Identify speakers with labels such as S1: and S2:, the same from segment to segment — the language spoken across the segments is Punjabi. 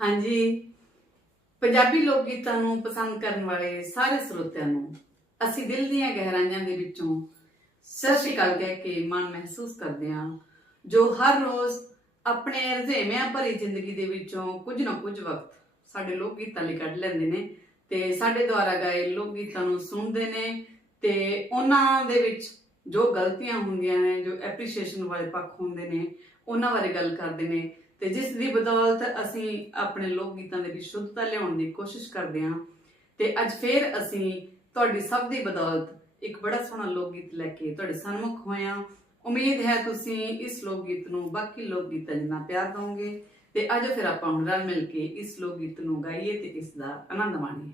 S1: ਹਾਂਜੀ। ਪੰਜਾਬੀ ਲੋਕ ਗੀਤਾਂ ਨੂੰ ਪਸੰਦ ਕਰਨ ਵਾਲੇ ਸਾਰੇ ਸਰੋਤਿਆਂ ਨੂੰ ਅਸੀਂ ਦਿਲ ਦੀਆਂ ਗਹਿਰਾਈਆਂ ਦੇ ਵਿੱਚੋਂ ਸਤਿ ਸ਼੍ਰੀ ਅਕਾਲ ਕਹਿ ਕੇ ਮਾਣ ਮਹਿਸੂਸ ਕਰਦੇ ਹਾਂ, ਜੋ ਹਰ ਰੋਜ਼ ਆਪਣੇ ਰੁਝੇਵਿਆਂ ਭਰੀ ਜ਼ਿੰਦਗੀ ਦੇ ਵਿੱਚੋਂ ਕੁਝ ਨਾ ਕੁਝ ਵਕਤ ਸਾਡੇ ਲੋਕ ਗੀਤਾਂ ਲਈ ਕੱਢ ਲੈਂਦੇ ਨੇ ਤੇ ਸਾਡੇ ਦੁਆਰਾ ਗਾਏ ਲੋਕ ਗੀਤਾਂ ਨੂੰ ਸੁਣਦੇ ਨੇ ਤੇ ਉਹਨਾਂ ਦੇ ਵਿੱਚ ਜੋ ਗਲਤੀਆਂ ਹੁੰਦੀਆਂ ਨੇ, ਜੋ ਐਪਰੀਸ਼ੀਏਸ਼ਨ ਵਾਲੇ ਪੱਖ ਹੁੰਦੇ ਨੇ, ਉਹਨਾਂ ਬਾਰੇ ਗੱਲ ਕਰਦੇ ਨੇ। ਤੇ ਜਿਸ ਦੀ ਬਦੌਲਤ ਅਸੀਂ ਆਪਣੇ ਲੋਕ ਗੀਤਾਂ ਦੇ ਵਿੱਚ ਸ਼ੁੱਧਤਾ ਲਿਆਉਣ ਦੀ ਕੋਸ਼ਿਸ਼ ਕਰਦੇ ਹਾਂ। ਤੇ ਅੱਜ ਫੇਰ ਅਸੀਂ ਤੁਹਾਡੀ ਸਭ ਦੀ ਬਦੌਲਤ ਇੱਕ ਬੜਾ ਸੋਹਣਾ ਲੋਕ ਗੀਤ ਲੈ ਕੇ ਤੁਹਾਡੇ ਸਨਮੁਖ ਹੋਏ ਉਮੀਦ ਹੈ ਤੁਸੀਂ ਇਸ ਲੋਕ ਗੀਤ ਨੂੰ ਬਾਕੀ ਲੋਕ ਗੀਤਾਂ ਜਿੰਨਾ ਪਿਆਰ ਦਿਓਗੇ ਤੇ ਅੱਜ ਫਿਰ ਆਪਾਂ ਹੁਣ ਰਲ ਮਿਲ ਕੇ ਇਸ ਲੋਕ ਗੀਤ ਨੂੰ ਗਾਈਏ ਤੇ ਇਸ ਦਾ ਆਨੰਦ ਮਾਣੀਏ।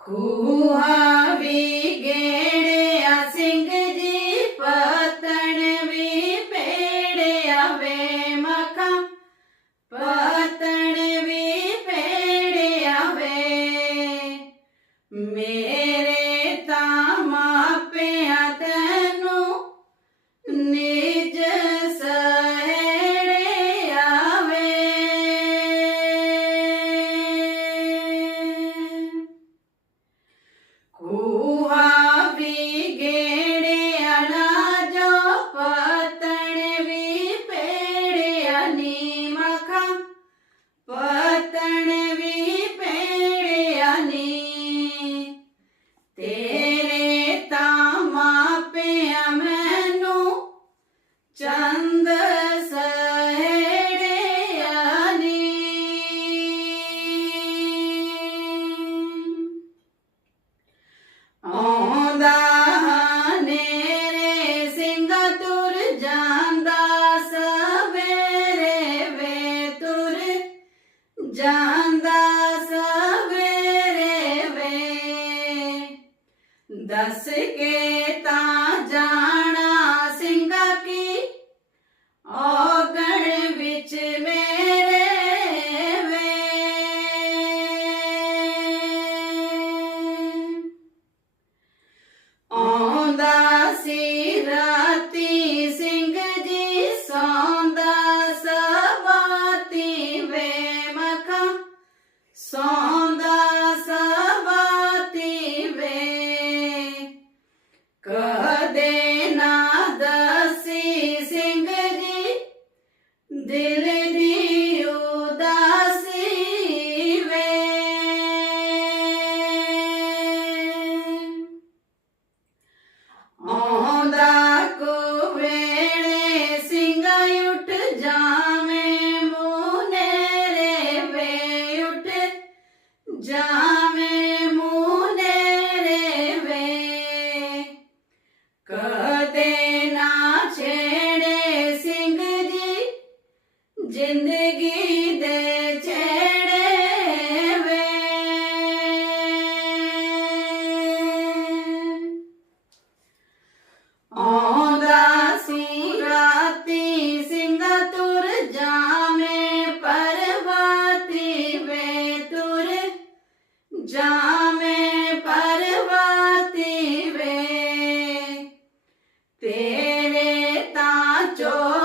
S2: ਖੂਹਾ ਵੀ ਗੇੜਿਆ ਸਿੰਘ ਕੂਹਾ ਜਾਂਦਾ ਸਵੇਰੇ ਵੇ। ਦੱਸ ਕੇ ਤਾਂ ਜਾਣਾ ਜਾਵੇਂ ਮੂਨੇਰੇ ਵੇ ਕਦੇ ਨਾ ਛੇੜੇ ਸਿੰਘ ਜੀ ਤਾਂ